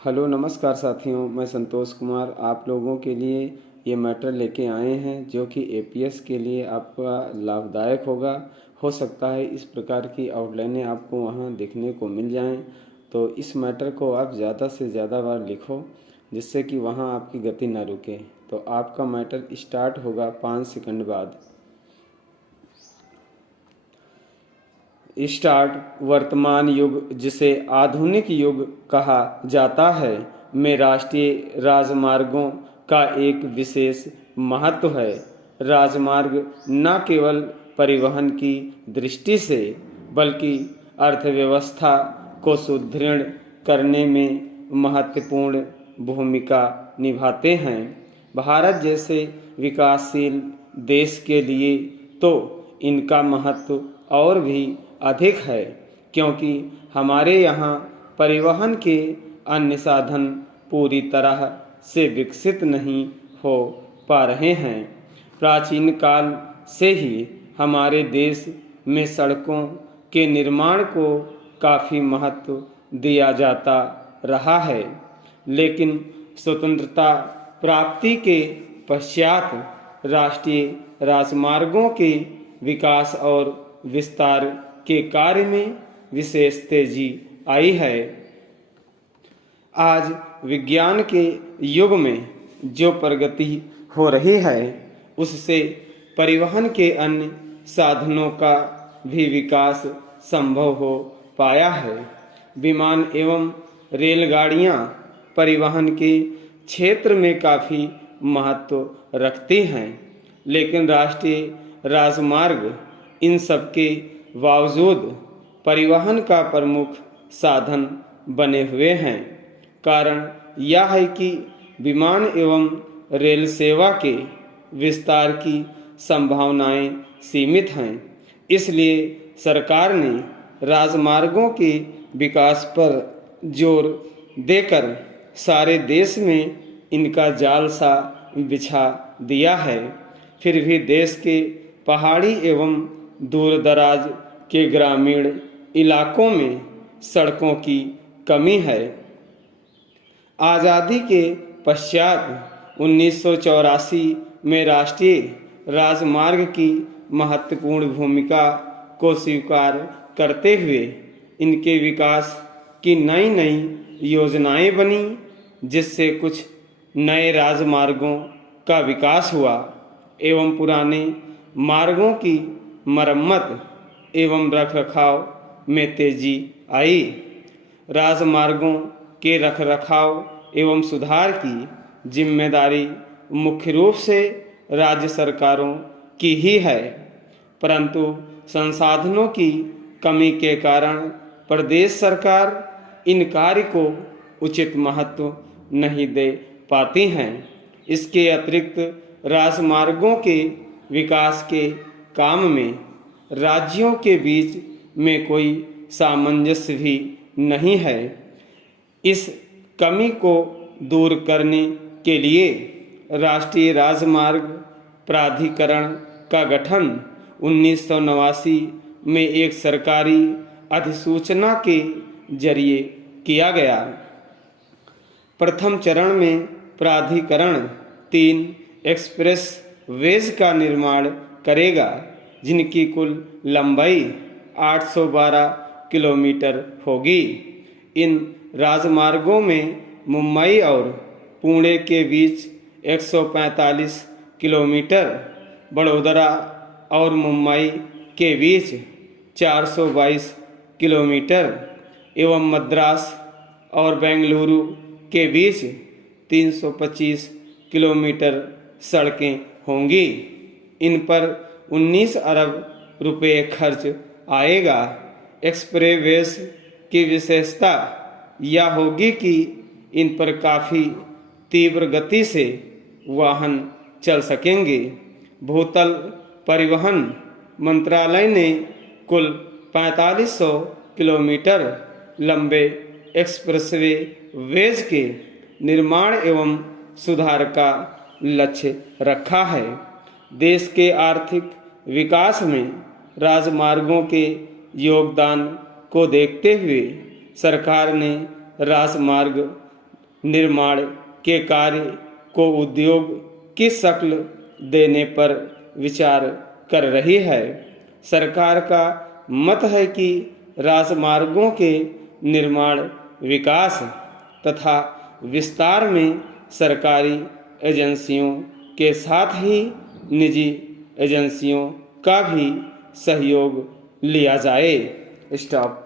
Hello नमस्कार साथियों, मैं संतोष कुमार आप लोगों के लिए ये मैटर लेके आए हैं जो कि एपीएस के लिए आपका लाभदायक होगा। हो सकता है इस प्रकार की आउटलाइनें आपको वहाँ देखने को मिल जाएं, तो इस मैटर को आप ज़्यादा से ज़्यादा बार लिखो जिससे कि वहाँ आपकी गति ना रुके। तो आपका मैटर स्टार्ट होगा 5 सेकंड बाद। स्टार्ट। वर्तमान युग जिसे आधुनिक युग कहा जाता है में राष्ट्रीय राजमार्गों का एक विशेष महत्व है। राजमार्ग न केवल परिवहन की दृष्टि से बल्कि अर्थव्यवस्था को सुदृढ़ करने में महत्वपूर्ण भूमिका निभाते हैं। भारत जैसे विकासशील देश के लिए तो इनका महत्व और भी अधिक है, क्योंकि हमारे यहाँ परिवहन के अन्य साधन पूरी तरह से विकसित नहीं हो पा रहे हैं। प्राचीन काल से ही हमारे देश में सड़कों के निर्माण को काफ़ी महत्व दिया जाता रहा है, लेकिन स्वतंत्रता प्राप्ति के पश्चात राष्ट्रीय राजमार्गों के विकास और विस्तार के कार्य में विशेष तेजी आई है। आज विज्ञान के युग में जो प्रगति हो रही है उससे परिवहन के अन्य साधनों का भी विकास संभव हो पाया है। विमान एवं रेलगाड़ियां परिवहन के क्षेत्र में काफ़ी महत्व रखती हैं, लेकिन राष्ट्रीय राजमार्ग इन सब के बावजूद परिवहन का प्रमुख साधन बने हुए हैं। कारण यह है कि विमान एवं रेल सेवा के विस्तार की संभावनाएं सीमित हैं। इसलिए सरकार ने राजमार्गों के विकास पर जोर देकर सारे देश में इनका जाल सा बिछा दिया है। फिर भी देश के पहाड़ी एवं दूर दराज के ग्रामीण इलाकों में सड़कों की कमी है। आज़ादी के पश्चात 1984 में राष्ट्रीय राजमार्ग की महत्वपूर्ण भूमिका को स्वीकार करते हुए इनके विकास की नई नई योजनाएं बनी, जिससे कुछ नए राजमार्गों का विकास हुआ एवं पुराने मार्गों की मरम्मत एवं रखरखाव में तेजी आई। राजमार्गों के रखरखाव एवं सुधार की जिम्मेदारी मुख्य रूप से राज्य सरकारों की ही है, परंतु संसाधनों की कमी के कारण प्रदेश सरकार इन कार्य को उचित महत्व नहीं दे पाती हैं। इसके अतिरिक्त राजमार्गों के विकास के काम में राज्यों के बीच में कोई सामंजस्य भी नहीं है। इस कमी को दूर करने के लिए राष्ट्रीय राजमार्ग प्राधिकरण का गठन 1989 में एक सरकारी अधिसूचना के जरिए किया गया। प्रथम चरण में प्राधिकरण 3 एक्सप्रेस वेज का निर्माण करेगा, जिनकी कुल लंबाई 812 किलोमीटर होगी। इन राजमार्गों में मुंबई और पुणे के बीच 145 किलोमीटर, बड़ोदरा और मुंबई के बीच 422 किलोमीटर एवं मद्रास और बेंगलुरु के बीच 325 किलोमीटर सड़कें होंगी। इन पर 19 अरब रुपए खर्च आएगा। एक्सप्रेसवेज की विशेषता यह होगी कि इन पर काफ़ी तीव्र गति से वाहन चल सकेंगे। भूतल परिवहन मंत्रालय ने कुल 4500 किलोमीटर लंबे एक्सप्रेसवे वेज के निर्माण एवं सुधार का लक्ष्य रखा है। देश के आर्थिक विकास में राजमार्गों के योगदान को देखते हुए सरकार ने राजमार्ग निर्माण के कार्य को उद्योग की शक्ल देने पर विचार कर रही है। सरकार का मत है कि राजमार्गों के निर्माण, विकास तथा विस्तार में सरकारी एजेंसियों के साथ ही निजी एजेंसियों का भी सहयोग लिया जाए। स्टॉप।